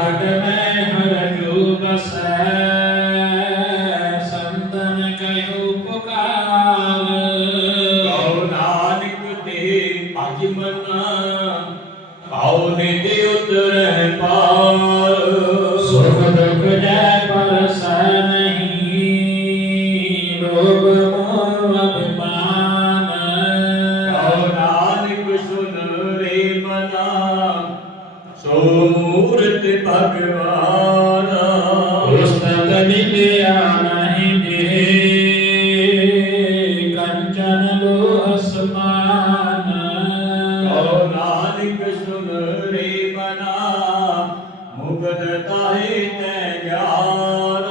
ਜਗ ਮੈਂ ਹਰ ਜੋ ਬਸੈ ਸੰਤਨ ਕਹਿਓ ਪੁਕਾਰ। ਕਉ ਨਾਨਕ ਤੇ ਭਜ ਮਨਾ ਕਉ ਨਿਤ ਉਤਰੈ ਪਾਰ। ਸੁਖ ਦੁਖ ਜੈ ਪਰਸੈ ਨਹੀਂ ਲੋਭ ਮੋਹ ਅਭਿਮਾਨ। ਕਉ ਨਾਨਕ ਸੁਨ ਰੇ ਮਨਾ ਸੋ ਮੂਰਤ ਭਗਵਾਨ। ਪੁਸਤਕ ਨਿਤਿਆ ਨਹੀਂ ਦੇ ਕੰਚਨ ਲੋਹ ਸਮਾਨ ਕਉ ਨਾਨਕ ਸੁਨ ਰੇ ਮਨਾ ਮੁਕਤ ਤਾਹੇ ਤੈ ਗਿਆਨ।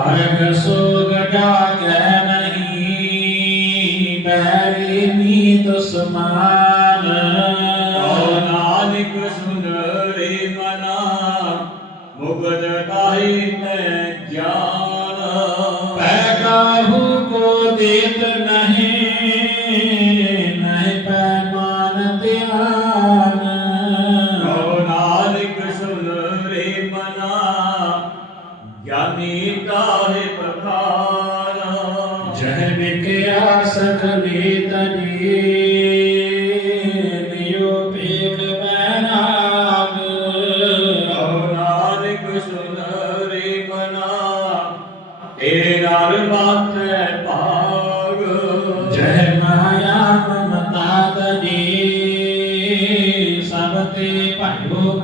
ਹਰਗ ਸੋਗ ਜਾਗੈ ਨਹੀਂ ਬੈਰੀ ਨੀਤ ਸਮਾਨ। ਤਾਹੇ ਤੈ ਗਿਆਨ ਪੈ ਕਾਹੂ ਕੋ ਦੇਤ ਨਹੀਂ ਨਹੀਂ ਪੈ ਮਾਨ ਧਿਆਨ ਕਉ ਨਾਨਕ ਸੁਨ ਰੇ ਮਨਾ ਗਿਆਨੀ ਤਾਹੇ ਪਖਾਨ ਜਹ ਵਿਕਿਆ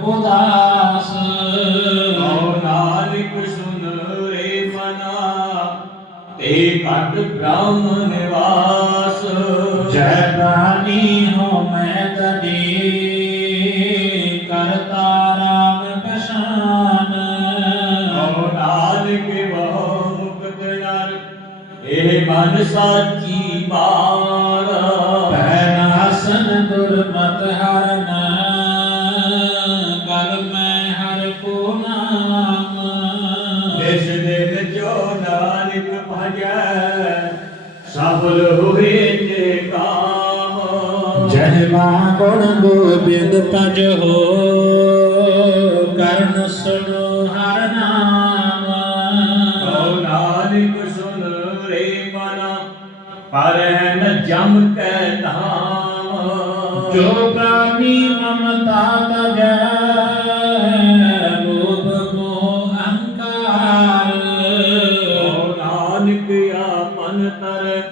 ਉਦਾਸ ਕਉ ਨਾਨਕ ਸੁਨ ਰੇ ਮਨਾ ਤੇ ਘਟ ਬ੍ਰਹਮ ਨਿਵਾਸ ਜੈ ਪ੍ਰਾਨੀ ਹੋ ਮੈਂ ਤਜੀ ਕਰਤਾ ਰਾਮ ਪਛਾਨ ਕਉ ਨਾਨਕ ਇਹ ਮਨ ਸਾਚੀ ਬਾਣ ਭੈ ਨਾਸਨ ਦੁਰਮਤ ਹਰਨ ਕਲ ਮੈਂ ਹਰ ਕੋ ਨਾਮ। ਇਸ ਦਿਨ ਜੋ ਨਾਨਕ ਭਜੈ ਸਫਲ ਹੋਏ ਤੇ ਕਾਮ। ਜਹ ਮਾ ਗੁਣ ਗੋਬਿੰਦ ਭਜ ਹੋ ਕਰਨ ਸੁਣੋ ਹਰ ਪਰ ਨ ਜਮ ਕੈ ਧਾਮ। ਜੋ ਪ੍ਰਾਨੀ ਮਮਤਾ ਤਜੈ ਲੋਭ ਮੋਹ ਅਹੰਕਾਰ। ਕਉ ਨਾਨਕ ਆਪਨ ਤਰ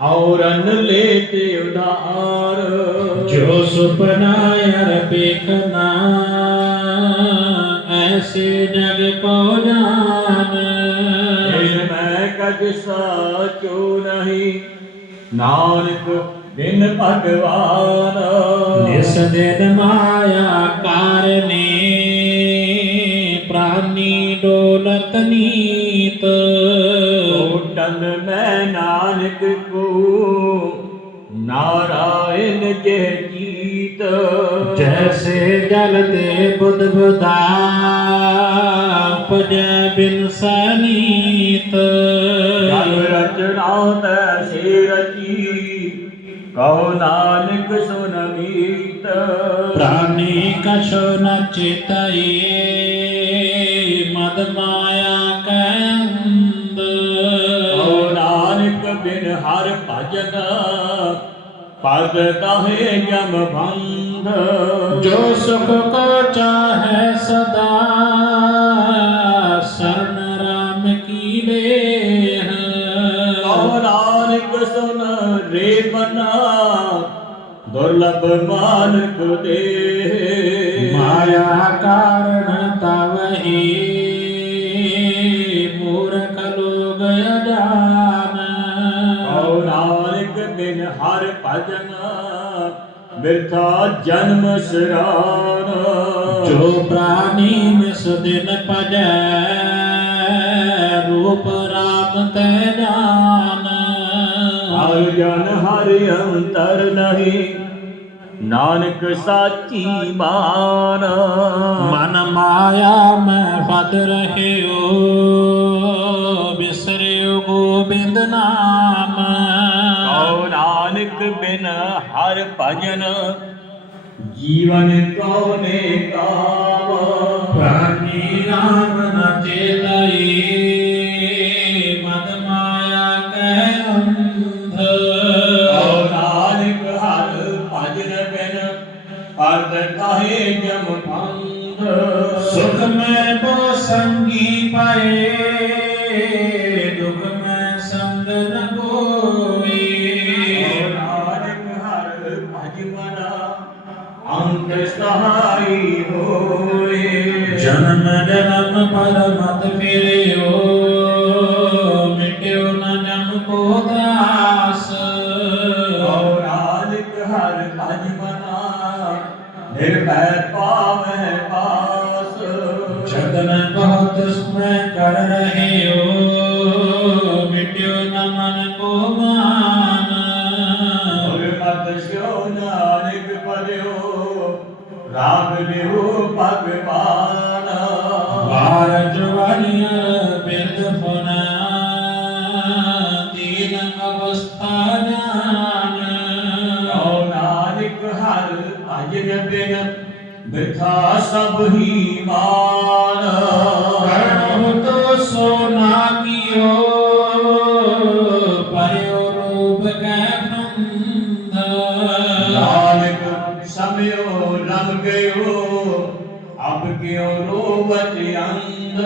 ਔਰਨ ਲੈ ਤੇ ਉਡਾਰ। ਜੋ ਸੁਪਨਾ ਯਰ ਪੇਖਨਾ ਐਸੇ ਜਗ ਕੋ ਇਹ ਮੈਂ ਕਜ ਸਾਚੋ ਨਹੀਂ। ਨਾਨਕ ਬਿਨ ਭਗਵਾਨ। ਨਿਸ ਦਿਨ ਮਾਇਆ ਕਾਰਨੇ ਪ੍ਰਾਨੀ ਡੋਲਤ ਨੀਤ। ਕੋਟਨ ਮੈਂ ਨਾਨਕ ਕੋ ਨਾਰਾਇਣ ਜੇ ਜੀਤ। ਜੈਸੇ ਜਲ ਦੇ ਬੁੱਧ ਬੁਧਾ ਪਜੈ ਬਿਨ ਸਨੀਤ। ਜਗ ਰਚਨਾ ਤੈਸੇ ਰਚੀ ਕਉ ਨਾਨਕ ਸੁਨ ਗੀਤ। ਪ੍ਰਾਨੀ ਕਛੋ ਨ ਚਿਤਈ ਮਦ ਮਾਇਆ ਕੈ ਅੰਧ। ਕਉ ਨਾਨਕ ਬਿਨ ਹਰ ਭਜਨ ਪਦ ਤਾਹੇ ਜਮ ਬੰਧ। ਜੋ ਸੁਖ ਕੋ ਚਾਹੈ ਸਦਾ ਕਉ ਨਾਨਕ ਸੁਨ ਰੇ ਮਨਾ ਦੁਰਲਭ ਮਾਨਕ ਦੇ ਮਾਇਆ ਕਾਰਣ ਤਵਹੀ ਮੂਰਖ ਲੋਗ ਅਜਾਨ ਕਉ ਨਾਨਕ ਬਿਨ ਹਰ ਭਜਨ ਬਿਰਥਾ ਜਨਮ ਸਰਾਨ। ਜੋ ਪ੍ਰਾਨੀ ਨਿਸ ਦਿਨ ਭਜੈ ਰੂਪ ਰਾਮ ਤੈ ਜਾਨ ਹਰ ਜਨ ਹਰਿ ਅੰਤਰ ਨਹੀਂ। ਨਾਨਕ ਸਾਚੀ ਬਾਣ ਮਨ ਮਾਇਆ ਮੈਂ ਫਤ ਰਹਿਓ ਬਿਸਰਿਓ ਗੋਬਿੰਦ ਨਾਮ। ਕਉ ਨਾਨਕ ਬਿਨ ਹਰ ਭਜਨ ਜੀਵਨ ਕਉ ਨੇ ਕਾਮ ਸੁਖ ਮੈਂ ਬੋ ਸੰਗੀ ਪਾਏ ਦੁਖ ਮੈਂ ਸੰਗ ਨ ਕੋਏ ਨਾਨਕ ਹਰ ਭਜ ਮਨਾ ਅੰਤ ਸਹਾਈ ਹੋਏ। ਜਨਮ ਜਨਮ ਪਰ ਮਤ ਫਿਰਿਓ ਮਿਟਿਓ ਨ ਜਮ ਕੋ ਕਉ ਨਾਨਕ ਹਰ ਭਜ ਮਨਾ ਨਿਰਭੈ ਪਾਵੈ ਪਾਸ ਜਤਨ ਬਹੁਤ ਸਮੈ ਕਰ ਰਹਿਓ ਮਿਟਿਓ ਨ ਮਨ ਕੋ ਮਾਨ। ਗੁਰਮਤਿ ਸਿਓ ਨਾਨਕ ਪਰਿਓ ਰਾਗ ਲਿਓ ਭਗਵਾਨ ਬਾਰ ਜਵਾਨੀਆਂ ਬਿਰਦ ਫਨਾ ਤੀਨ ਅਵਸਥਾ ਜਾਨ। ਕਉ ਨਾਨਕ ਹਰ ਅਜਨ ਬਿਨ ਬਿਰਥਾ ਸਭ ਹੀ ਮਾਨ ਕਰਹੁ ਤੋ ਸੋਨਾ ਕੀਓ ਪਰਿਓ ਰੂਪ ਕੈ ਬ੍ਰਹਮ ਨਾਨਕ ਸਮਿਓ ਰਮ ਗਇਓ ਅਬ ਕਿਉ ਰੋਵਤ ਅੰਧ।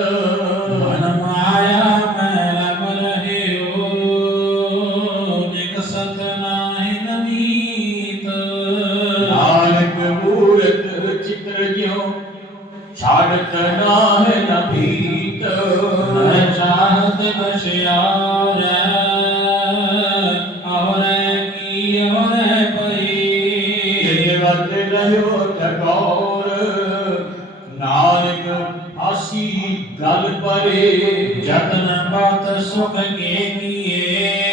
ਮਨ ਮਾਇਆ ਮੈਂ ਲਗ ਰਹਿਓ ਨਿਕਸਤ ਛਾੜਤ ਨਾਹਿ ਨ ਭੀਤ ਮੈਂ ਚਾਹਤ ਬਸਿਆਰੈ ਔਰੈ ਕੀ ਔਰੈ ਪਈ ਜਿਵਤ ਰਹਿਓ ਤਕੌਰ ਨਾਨਕ ਆਸੀ ਗਲ ਪਰੇ ਜਤਨ, ਬਾਤ ਸੁਖ ਕੇ ਕੀਏ।